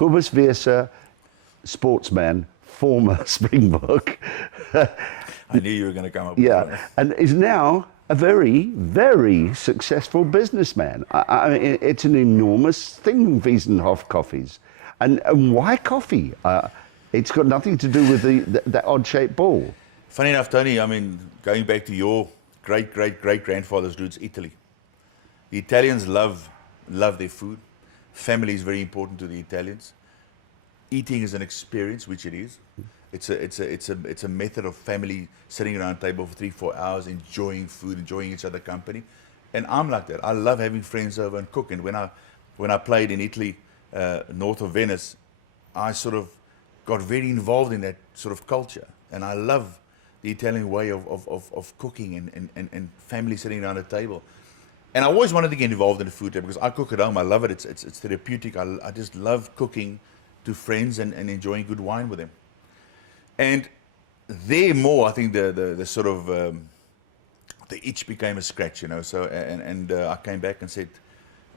Kobus Wiese, sportsman, former Springbok. I knew you were going to come up with Yeah, that. and is now a very, very successful businessman. I it's an enormous thing, Wiesenhof Coffees. And why coffee? It's got nothing to do with the odd-shaped ball. Funny enough, Tony, I mean, going back to your great-great-great-grandfather's roots, Italy. The Italians love their food. Family is very important to the Italians. Eating is an experience, which it is. It's a method of family sitting around a table for 3-4 hours, enjoying food, enjoying each other's company. And I'm like that. I love having friends over and cook. And when I played in Italy, north of Venice, I sort of got very involved in that sort of culture. And I love the Italian way of cooking and family sitting around a table. And I always wanted to get involved in the food because I cook at home. I love it. It's therapeutic. I just love cooking to friends and enjoying good wine with them. And there more, I think the sort of the itch became a scratch, you know. So I came back and said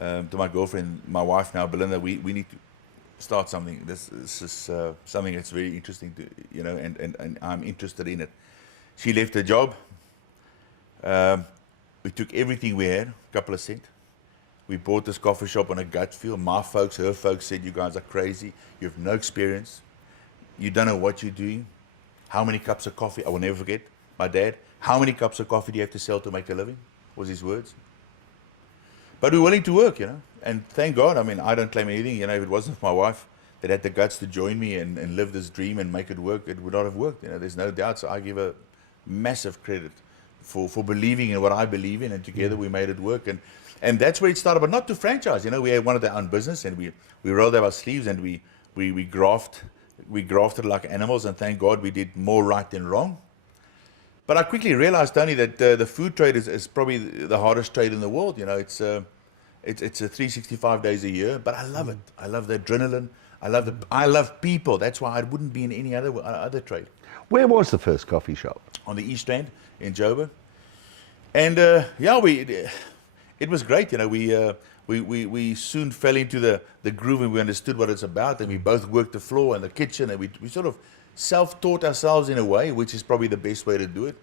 to my girlfriend, my wife now, Belinda, we need to start something. This is something that's very interesting to, you know, and I'm interested in it. She left her job. We took everything we had, a couple of cents. We bought this coffee shop on a gut feel. My folks, her folks said, you guys are crazy. You have no experience. You don't know what you're doing. How many cups of coffee? I will never forget. My dad, how many cups of coffee do you have to sell to make a living? Was his words. But we're willing to work, you know. And thank God, I mean, I don't claim anything. You know, if it wasn't for my wife that had the guts to join me and live this dream and make it work, it would not have worked. You know, there's no doubt. So I give her massive credit for believing in what I believe in, and together we made it work. And that's where it started, but not to franchise. You know, we had one of our own business, and we rolled up our sleeves, and we grafted like animals, and thank God we did more right than wrong. But I quickly realized, Tony, that the food trade is probably the hardest trade in the world. You know, it's a 365 days a year, but I love it. I love the adrenaline. I love people. That's why I wouldn't be in any other trade. Where was the first coffee shop? On the East End in Joburg. And yeah, it was great. You know, we soon fell into the groove, and we understood what it's about, and we both worked the floor and the kitchen, and we sort of self-taught ourselves in a way, which is probably the best way to do it.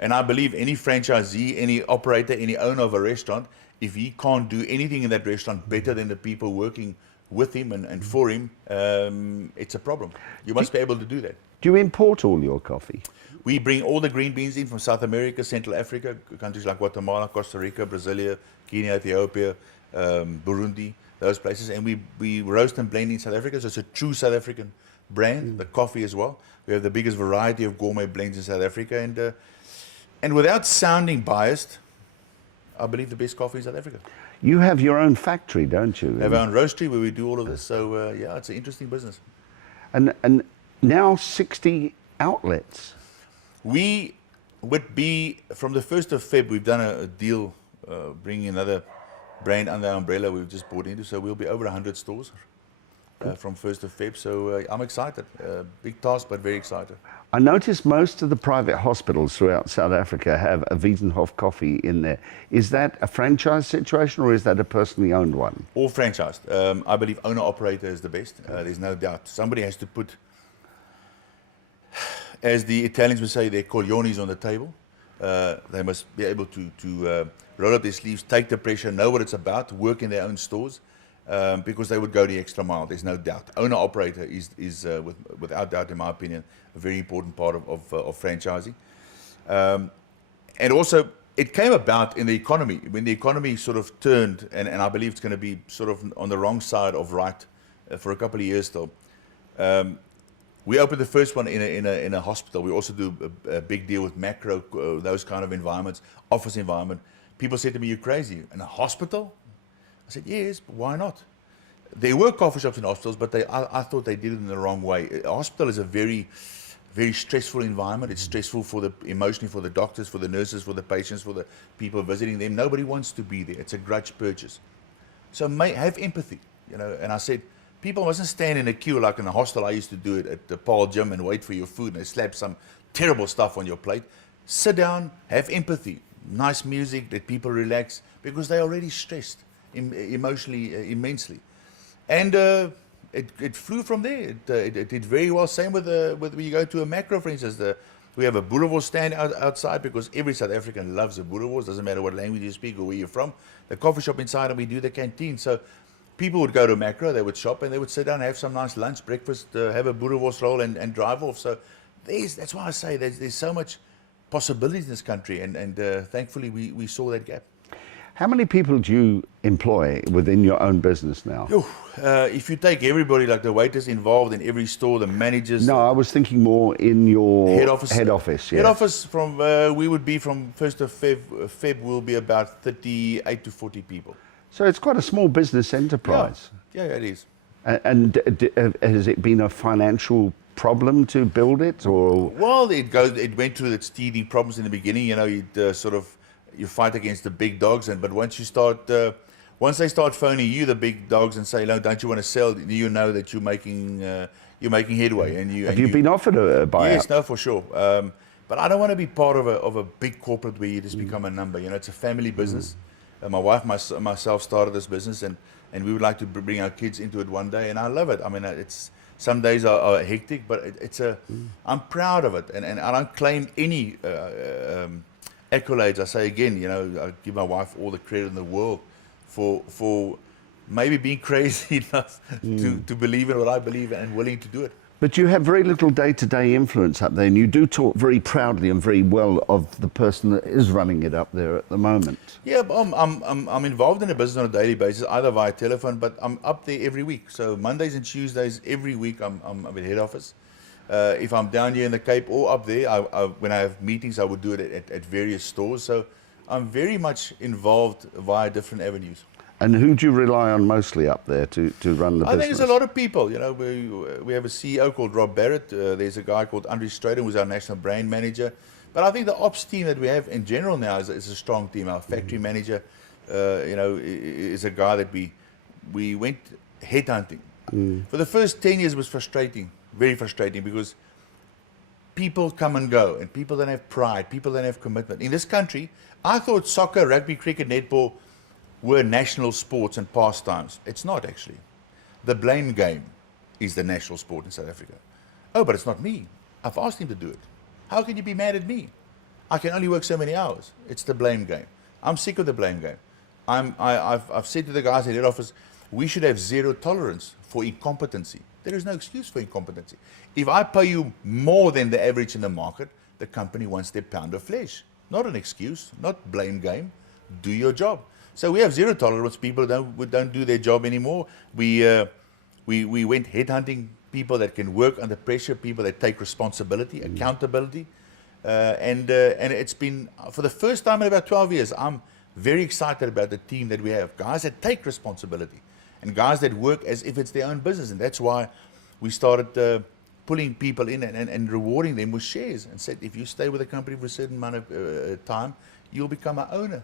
And I believe any franchisee, any operator, any owner of a restaurant, if he can't do anything in that restaurant better than the people working with him and for him, it's a problem. You must be able to do that. Do you import all your coffee? We bring all the green beans in from South America, Central Africa, countries like Guatemala, Costa Rica, Brasilia, Kenya, Ethiopia, Burundi, those places. And we roast and blend in South Africa, so it's a true South African brand, the coffee as well. We have the biggest variety of gourmet blends in South Africa. And without sounding biased, I believe the best coffee in South Africa. You have your own factory, don't you? We have our own roastery where we do all of this. So yeah, it's an interesting business. And now 60 outlets. We would be, from the 1st of Feb, we've done a deal bringing another brand under our umbrella we've just bought into. So we'll be over 100 stores from 1st of Feb. So I'm excited. Big task, but very excited. I noticed most of the private hospitals throughout South Africa have a Wiesenhof coffee in there. Is that a franchise situation, or is that a personally owned one? All franchised. I believe owner-operator is the best. There's no doubt. Somebody has to put, as the Italians would say, their coglionis on the table. They must be able to roll up their sleeves, take the pressure, know what it's about, work in their own stores, because they would go the extra mile. There's no doubt. Owner-operator is without doubt, in my opinion, a very important part of franchising. And also, it came about in the economy. When the economy sort of turned, and I believe it's going to be sort of on the wrong side of right for a couple of years still. We opened the first one in a hospital. We also do a big deal with macro, those kind of environments, office environment. People said to me, "You're crazy. In a hospital?" I said, "Yes, but why not?" There were coffee shops in hospitals, but I thought they did it in the wrong way. A hospital is a very, very stressful environment. It's stressful emotionally for the doctors, for the nurses, for the patients, for the people visiting them. Nobody wants to be there. It's a grudge purchase. So have empathy, you know. And I said, people mustn't stand in a queue like in a hostel. I used to do it at the Paul Gym and wait for your food, and they slap some terrible stuff on your plate. Sit down, have empathy, nice music, let people relax, because they're already stressed emotionally immensely. And it flew from there. It did very well. Same with when you go to a macro, for instance. We have a boerewors stand outside because every South African loves a boerewors. Doesn't matter what language you speak or where you're from. The coffee shop inside, and we do the canteen. So people would go to macro, they would shop, and they would sit down and have some nice lunch, breakfast, have a boerewors roll, and drive off. So that's why I say there's so much possibilities in this country, and thankfully we saw that gap. How many people do you employ within your own business now? If you take everybody, like the waiters involved in every store, the managers. No, I was thinking more in your head office. Head office, yes. Head office from we would be from 1st of Feb will be about 38 to 40 people. So it's quite a small business enterprise. Yeah, it is. And has it been a financial problem to build it, or? Well, it went through its teething problems in the beginning. You know, you fight against the big dogs, but once they start phoning you, the big dogs, and say, "No, don't you want to sell?" You know that you're making headway. And have you been offered a buyout? Yes, no, for sure. But I don't want to be part of a big corporate where you just become a number. You know, it's a family business. My wife, myself started this business, and we would like to bring our kids into it one day, and I love it. I mean, some days are hectic, but I'm proud of it, and I don't claim any accolades. I say again, you know, I give my wife all the credit in the world for maybe being crazy enough to believe in what I believe in and willing to do it. But you have very little day-to-day influence up there, and you do talk very proudly and very well of the person that is running it up there at the moment. Yeah, I'm involved in the business on a daily basis, either via telephone, but I'm up there every week. So Mondays and Tuesdays every week I'm at head office. If I'm down here in the Cape or up there, when I have meetings, I would do it at various stores. So I'm very much involved via different avenues. And who do you rely on mostly up there to run the business? I think there's a lot of people. You know, we have a CEO called Rob Barrett. There's a guy called Andre Straden, who's our national brand manager. But I think the ops team that we have in general now is a strong team. Our factory manager, you know, is a guy that we went headhunting. For the first 10 years, it was frustrating, very frustrating, because people come and go, and people don't have pride, people don't have commitment. In this country, I thought soccer, rugby, cricket, netball were national sports and pastimes. It's not, actually. The blame game is the national sport in South Africa. Oh, but it's not me. I've asked him to do it. How can you be mad at me? I can only work so many hours. It's the blame game. I'm sick of the blame game. I've said to the guys at head office, we should have zero tolerance for incompetency. There is no excuse for incompetency. If I pay you more than the average in the market, the company wants their pound of flesh. Not an excuse, not blame game. Do your job. So we have zero tolerance. People don't do their job anymore. We went headhunting people that can work under pressure, people that take responsibility, accountability, and it's been, for the first time in about 12 years, I'm very excited about the team that we have. Guys that take responsibility and guys that work as if it's their own business. And that's why we started pulling people in and rewarding them with shares, and said, if you stay with the company for a certain amount of time, you'll become an owner.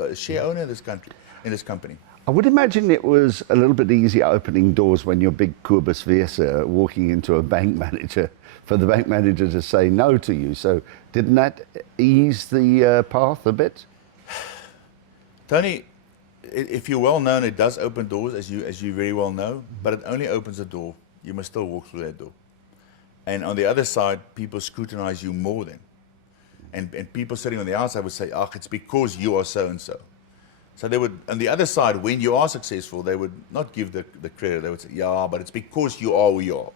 A share owner in this company. I would imagine it was a little bit easier opening doors when you're big Kobus Wiese walking into a bank manager, for the bank manager to say no to you. So didn't that ease the path a bit? Tony, if you're well known, it does open doors, as you very well know, but it only opens a door. You must still walk through that door. And on the other side, people scrutinize you more than. And people sitting on the outside would say, it's because you are so-and-so. So they would, on the other side, when you are successful, they would not give the credit. They would say, but it's because you are who you are.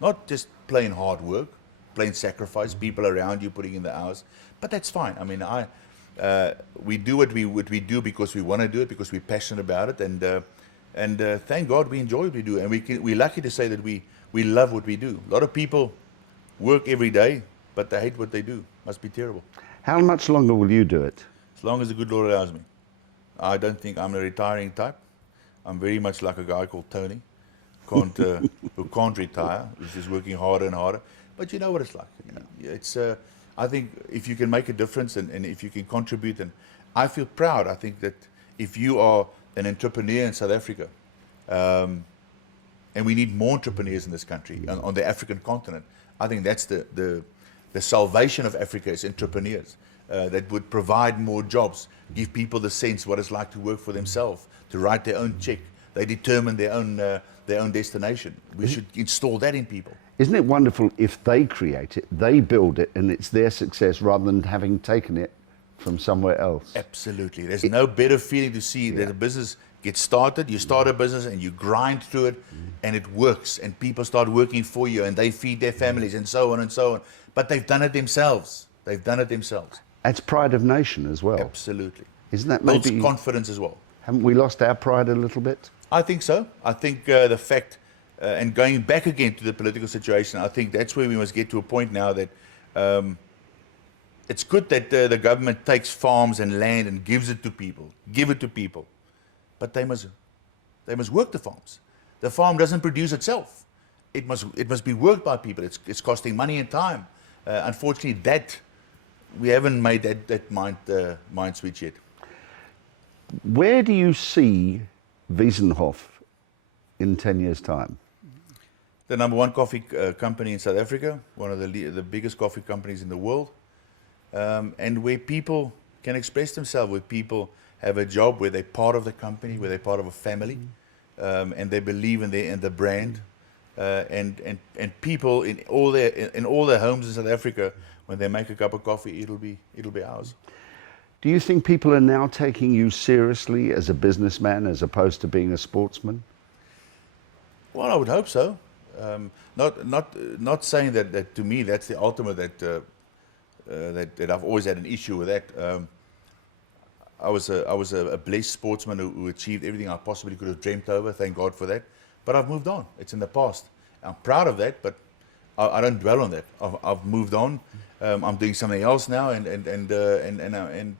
Not just plain hard work, plain sacrifice, people around you putting in the hours. But that's fine. I mean, we do what we do because we want to do it, because we're passionate about it. And thank God we enjoy what we do. And we're lucky to say that we love what we do. A lot of people work every day, but they hate what they do. Must be terrible. How much longer will you do it? As long as the good Lord allows me. I don't think I'm a retiring type. I'm very much like a guy called Tony, who can't retire, who's just working harder and harder. But you know what it's like. It's, I think if you can make a difference and if you can contribute, and I feel proud. I think that if you are an entrepreneur in South Africa, and we need more entrepreneurs in this country, on the African continent, I think that's the salvation of Africa is entrepreneurs that would provide more jobs, give people the sense what it's like to work for themselves, to write their own check, They determine their own destination. We should install that in people. Isn't it wonderful if they create it, they build it, and it's their success rather than having taken it from somewhere else? Absolutely. There's no better feeling to see that a business gets started. You start a business and you grind through it, and it works, and people start working for you, and they feed their families, and so on and so on. But they've done it themselves. They've done it themselves. It's pride of nation as well. Absolutely. Isn't that Builds maybe... confidence as well. Haven't we lost our pride a little bit? I think so. I think the fact, and going back again to the political situation, I think that's where we must get to a point now that it's good that the government takes farms and land and gives it to people, but they must work the farms. The farm doesn't produce itself. It must be worked by people. It's costing money and time. Unfortunately, that we haven't made that mind switch yet. Where do you see Wiesenhof in 10 years' time? The number one coffee company in South Africa, one of the biggest coffee companies in the world, and where people can express themselves, where people have a job, where they're part of the company, where they're part of a family, and they believe in the brand, and people in all their homes in South Africa, when they make a cup of coffee, it'll be ours. Do you think people are now taking you seriously as a businessman as opposed to being a sportsman? Well, I would hope so. Not saying that to me that's the ultimate that I've always had an issue with that. I was a blessed sportsman who achieved everything I possibly could have dreamt over. Thank God for that. But I've moved on. It's in the past. I'm proud of that, but I don't dwell on that. I've moved on. I'm doing something else now, and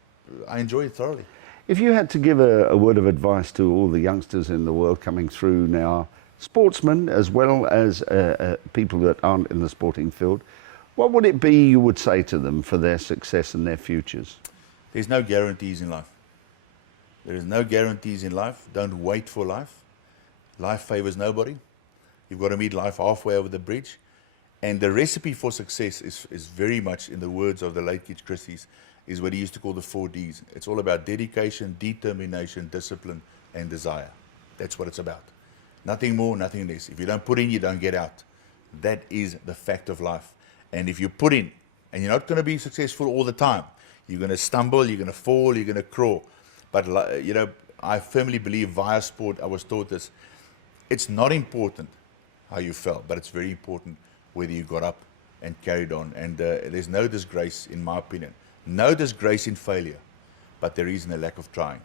I enjoy it thoroughly. If you had to give a word of advice to all the youngsters in the world coming through now, sportsmen as well as people that aren't in the sporting field, what would it be you would say to them for their success and their futures? There's no guarantees in life. There is no guarantees in life. Don't wait for life. Life favors nobody. You've got to meet life halfway over the bridge. And the recipe for success is very much, in the words of the late Keith Christie's, is what he used to call the 4 Ds. It's all about dedication, determination, discipline, and desire. That's what it's about. Nothing more, nothing less. If you don't put in, you don't get out. That is the fact of life. And if you put in, and you're not going to be successful all the time, you're going to stumble, you're going to fall, you're going to crawl. But, I firmly believe via sport, I was taught this, it's not important how you fell, but it's very important whether you got up and carried on. And there's no disgrace, in my opinion. No disgrace in failure, but there is in a lack of trying.